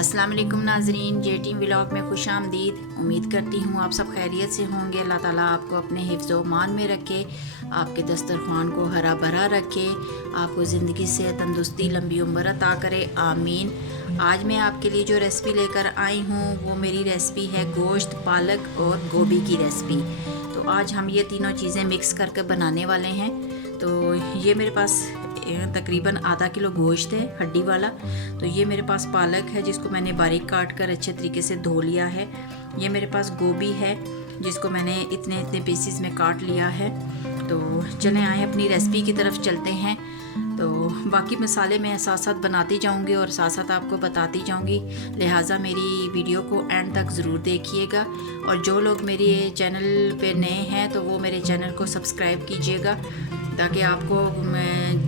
अस्सलाम वालेकुम नाजरीन, जेटी व्लॉग में खुश आमदीद। उम्मीद करती हूँ आप सब खैरियत से होंगे। अल्लाह ताला आपको अपने हिफ्ज़ व मान में रखे, आपके दस्तरखान को हरा भरा रखे, आपको ज़िंदगी से तंदुरुस्ती लंबी उम्र अता करे, आमीन। आज मैं आपके लिए जो रेसिपी लेकर आई हूँ वो मेरी रेसिपी है गोश्त, पालक और गोभी की रेसिपी। तो आज हम ये तीनों चीज़ें मिक्स करके बनाने वाले हैं। तो ये मेरे पास तकरीबन आधा किलो गोश्त है हड्डी वाला। तो ये मेरे पास पालक है जिसको मैंने बारीक काट कर अच्छे तरीके से धो लिया है। ये मेरे पास गोभी है जिसको मैंने इतने इतने पीसीस में काट लिया है। तो चलें आए अपनी रेसिपी की तरफ चलते हैं। तो बाकी मसाले मैं साथ साथ बनाती जाऊंगी और साथ साथ आपको बताती जाऊंगी, लिहाजा मेरी वीडियो को एंड तक ज़रूर देखिएगा। और जो लोग मेरे चैनल पे नए हैं तो वो मेरे चैनल को सब्सक्राइब कीजिएगा ताकि आपको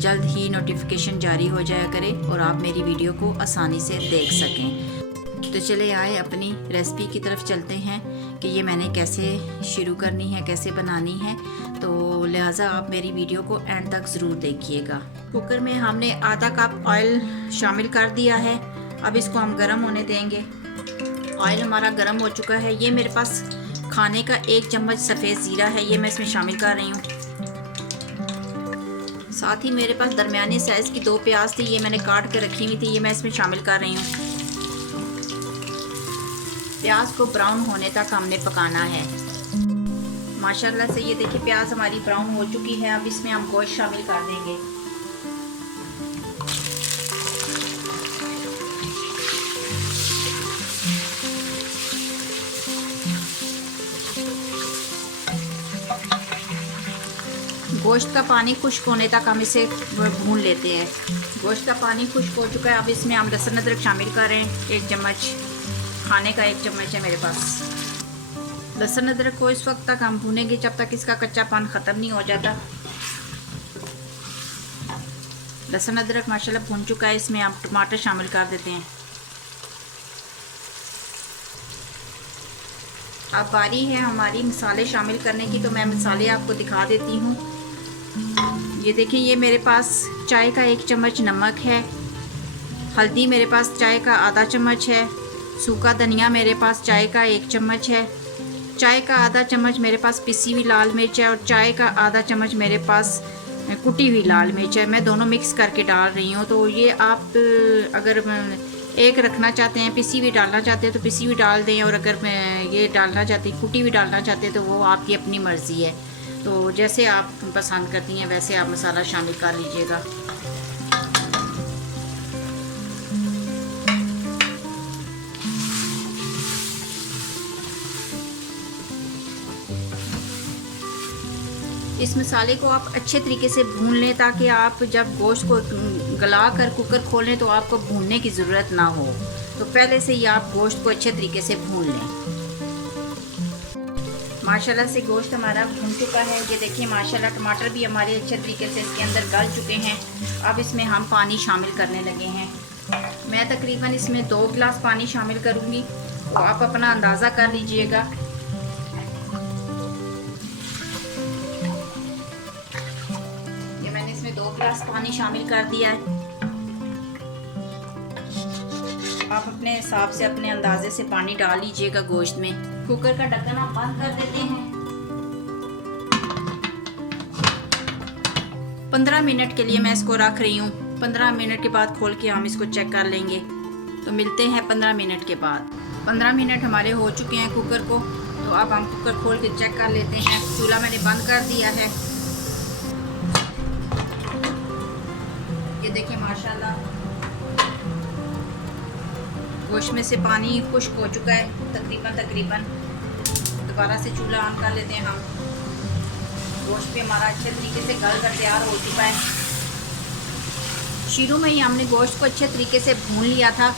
जल्द ही नोटिफिकेशन जारी हो जाया करे और आप मेरी वीडियो को आसानी से देख सकें। तो चले आए अपनी रेसिपी की तरफ चलते हैं कि ये मैंने कैसे शुरू करनी है, कैसे बनानी है। तो लिहाजा आप मेरी वीडियो को एंड तक ज़रूर देखिएगा। कुकर में हमने आधा कप ऑयल शामिल कर दिया है। अब इसको हम गर्म होने देंगे। ऑयल हमारा गर्म हो चुका है। ये मेरे पास खाने का 1 चम्मच सफ़ेद ज़ीरा है, ये मैं इसमें शामिल कर रही हूँ। साथ ही मेरे पास दरमियानी साइज़ की 2 प्याज थी, ये मैंने काट के रखी हुई थी, ये मैं इसमें शामिल कर रही हूँ। प्याज को ब्राउन होने तक हमने पकाना है। माशाल्लाह से ये देखिए प्याज हमारी ब्राउन हो चुकी है। अब इसमें हम गोश्त शामिल कर देंगे। गोश्त का पानी खुश्क होने तक हम इसे भून लेते हैं। गोश्त का पानी खुश्क हो चुका है। अब इसमें हम लहसुन अदरक शामिल कर रहे हैं। 1 चम्मच, खाने का 1 चम्मच है मेरे पास। लहसुन अदरक को इस वक्त तक हम भूनेंगे जब तक इसका कच्चापन ख़त्म नहीं हो जाता। लहसुन अदरक माशाल्लाह भून चुका है। इसमें हम टमाटर शामिल कर देते हैं। अब बारी है हमारी मसाले शामिल करने की, तो मैं मसाले आपको दिखा देती हूँ। ये देखिए, ये मेरे पास चाय का 1 चम्मच नमक है। हल्दी मेरे पास चाय का आधा चम्मच है। सूखा धनिया मेरे पास चाय का 1 चम्मच है। चाय का आधा चम्मच मेरे पास पिसी हुई लाल मिर्च है और चाय का आधा चम्मच मेरे पास कुटी हुई लाल मिर्च है। मैं दोनों मिक्स करके डाल रही हूँ। तो ये आप अगर एक रखना चाहते हैं, पिसी हुई डालना चाहते हैं तो पिसी हुई डाल दें, और अगर ये डालना चाहते हैं, कुटी हुई डालना चाहते हैं, तो वो आपकी अपनी मर्ज़ी है। तो जैसे आप पसंद करती हैं वैसे आप मसाला शामिल कर लीजिएगा। इस मसाले को आप अच्छे तरीके से भून लें ताकि आप जब गोश्त को गला कर कुकर खोलें तो आपको भूनने की ज़रूरत ना हो। तो पहले से ही आप गोश्त को अच्छे तरीके से भून लें। माशाल्लाह से गोश्त हमारा भून चुका है। ये देखिए माशाल्लाह टमाटर भी हमारे अच्छे तरीके से इसके अंदर गल चुके हैं। अब इसमें हम पानी शामिल करने लगे हैं। मैं तकरीबन इसमें 2 गिलास पानी शामिल करूँगी, तो आप अपना अंदाज़ा कर लीजिएगा। ये मैंने इसमें 2 गिलास पानी शामिल कर दिया है। आप अपने हिसाब से अपने अंदाजे से पानी डाल लीजिएगा गोश्त में। कुकर का ढक्कन आप बंद कर देते हैं। 15 मिनट के लिए मैं इसको रख रही हूँ। 15 मिनट के बाद खोल के हम इसको चेक कर लेंगे। तो मिलते हैं 15 मिनट के बाद। 15 मिनट हमारे हो चुके हैं कुकर को। तो अब हम कुकर खोल के चेक कर लेते हैं। चूल्हा मैंने बंद कर दिया है। ये देखिए माशाल्लाह गोश्त में से पानी खुश्क हो चुका है तकरीबन। दोबारा से चूल्हा ऑन कर लेते हैं हम। गोश्त भी हमारा अच्छे तरीके से गल कर तैयार हो चुका है। शुरू में ही हमने गोश्त को अच्छे तरीके से भून लिया था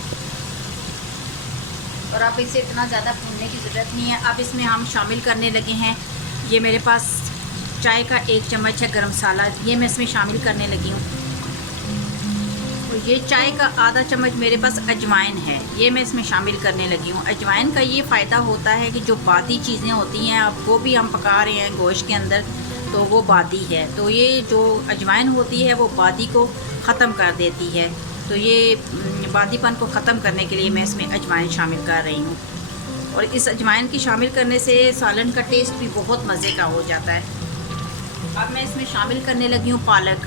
और अब इसे इतना ज़्यादा भूनने की ज़रूरत नहीं है। अब इसमें हम शामिल करने लगे हैं, ये मेरे पास चाय का 1 चम्मच है गरम मसाला, ये मैं इसमें शामिल करने लगी हूँ। ये चाय का आधा चम्मच मेरे पास अजवाइन है, ये मैं इसमें शामिल करने लगी हूँ। अजवाइन का ये फ़ायदा होता है कि जो बादी चीज़ें होती हैं, अब वो भी हम पका रहे हैं गोश्त के अंदर, तो वो बादी है। तो ये जो अजवाइन होती है वो बादी को ख़त्म कर देती है। तो ये बादीपन को ख़त्म करने के लिए मैं इसमें अजवाइन शामिल कर रही हूँ। और इस अजवाइन की शामिल करने से सालन का टेस्ट भी बहुत मज़े का हो जाता है। अब मैं इसमें शामिल करने लगी हूँ पालक,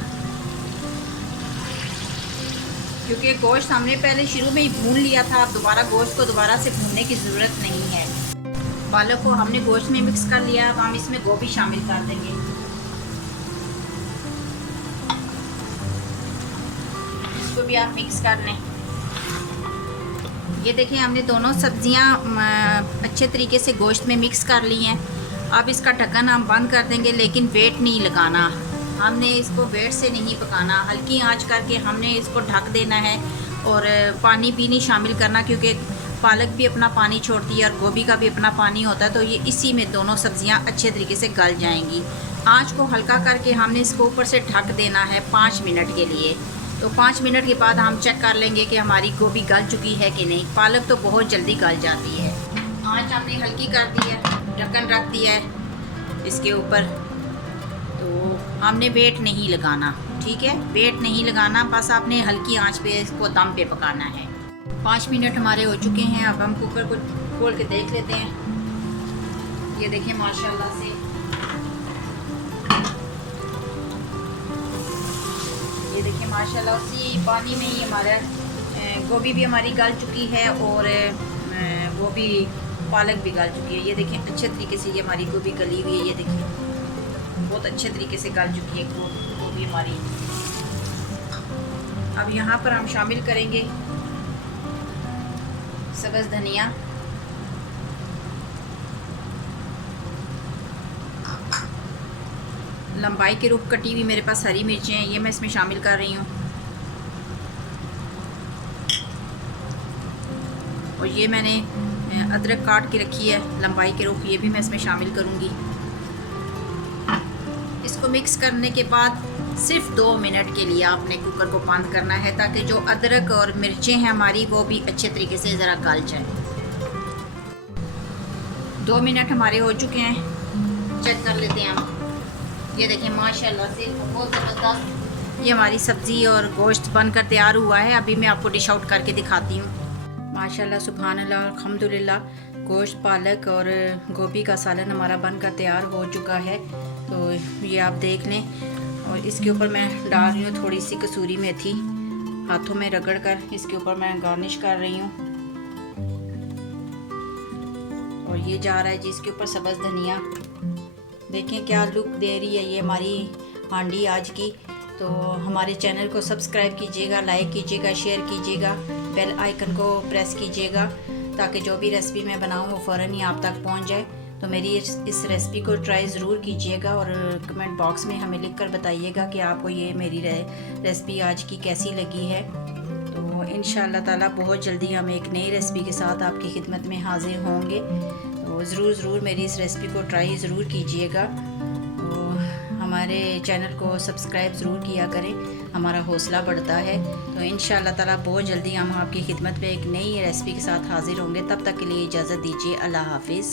क्योंकि गोश्त हमने पहले शुरू में ही भून लिया था। अब दोबारा गोश्त को दोबारा से भूनने की ज़रूरत नहीं है। पालक को हमने गोश्त में मिक्स कर लिया। अब हम इसमें गोभी शामिल कर देंगे। इसको भी आप मिक्स कर लें। ये देखिए हमने दोनों सब्जियां अच्छे तरीके से गोश्त में मिक्स कर ली हैं। अब इसका ढक्कन हम बंद कर देंगे, लेकिन वेट नहीं लगाना। हमने इसको वेट से नहीं पकाना, हल्की आंच करके हमने इसको ढक देना है। और पानी भी नहीं शामिल करना, क्योंकि पालक भी अपना पानी छोड़ती है और गोभी का भी अपना पानी होता है। तो ये इसी में दोनों सब्जियां अच्छे तरीके से गल जाएंगी। आंच को हल्का करके हमने इसको ऊपर से ढक देना है 5 मिनट के लिए। तो 5 मिनट के बाद हम चेक कर लेंगे कि हमारी गोभी गल चुकी है कि नहीं। पालक तो बहुत जल्दी गल जाती है। आंच हमने हल्की कर दी है, ढक्कन रख दिया है इसके ऊपर। तो हमने वेट नहीं लगाना, ठीक है, वेट नहीं लगाना, बस आपने हल्की आंच पे इसको दम पे पकाना है। 5 मिनट हमारे हो चुके हैं। अब हम कुकर को खोल के देख लेते हैं। ये देखिए माशाल्लाह से ये देखिए माशाल्लाह उसी पानी में ही हमारा गोभी भी हमारी गल चुकी है और वो भी पालक भी गल चुकी है। ये देखिए अच्छे तरीके से ये हमारी गोभी गली हुई है। ये देखिए बहुत अच्छे तरीके से गल चुकी है गोभी हमारी। अब यहाँ पर हम शामिल करेंगे सब्ज़ धनिया, लंबाई के रूप कटी हुई मेरे पास हरी मिर्चें हैं, ये मैं इसमें शामिल कर रही हूँ। और ये मैंने अदरक काट के रखी है लंबाई के रूप, ये भी मैं इसमें शामिल करूँगी। इसको मिक्स करने के बाद सिर्फ 2 मिनट के लिए आपने कुकर को बंद करना है, ताकि जो अदरक और मिर्चें हैं हमारी वो भी अच्छे तरीके से ज़रा गल जाए। 2 मिनट हमारे हो चुके हैं, चेक कर लेते हैं हम। ये देखिए माशाल्लाह से बहुत ज़बरदस्त ये हमारी सब्ज़ी और गोश्त बनकर तैयार हुआ है। अभी मैं आपको डिश आउट करके दिखाती हूँ। माशाल्लाह सुभान अल्लाह अल्हम्दुलिल्लाह, गोश्त, पालक और गोभी का सालन हमारा बनकर तैयार हो चुका है। तो ये आप देख लें। और इसके ऊपर मैं डाल रही हूँ थोड़ी सी कसूरी मेथी, हाथों में रगड़ कर इसके ऊपर मैं गार्निश कर रही हूँ। और ये जा रहा है जी इसके ऊपर सब्ज़ धनिया। देखें क्या लुक दे रही है ये हमारी हांडी आज की। तो हमारे चैनल को सब्सक्राइब कीजिएगा, लाइक कीजिएगा, शेयर कीजिएगा, बेल आइकन को प्रेस कीजिएगा, ताकि जो भी रेसिपी मैं बनाऊँ वो फ़ौरन ही आप तक पहुँच जाए। तो मेरी इस रेसिपी को ट्राई ज़रूर कीजिएगा और कमेंट बॉक्स में हमें लिखकर बताइएगा कि आपको ये मेरी रेसिपी आज की कैसी लगी है। तो इंशाअल्लाह ताला बहुत जल्दी हम एक नई रेसिपी के साथ आपकी खिदमत में हाज़िर होंगे। तो ज़रूर मेरी इस रेसिपी को ट्राई ज़रूर कीजिएगा। तो हमारे चैनल को सब्सक्राइब ज़रूर किया करें, हमारा हौसला बढ़ता है। तो इंशाअल्लाह ताला बहुत जल्दी हम आपकी खिदमत में एक नई रेसिपी के साथ हाज़िर होंगे। तब तक के लिए इजाज़त दीजिए। अल्लाह हाफिज़।